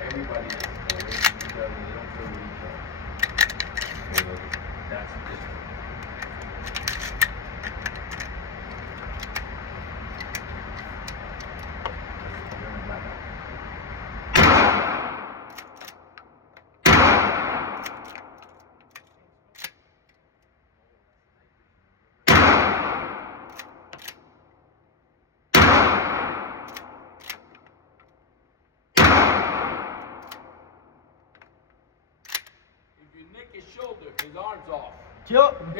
Everybody does it. They don't feel each other. That's different. If you nick his shoulder, his arm's off. Yep.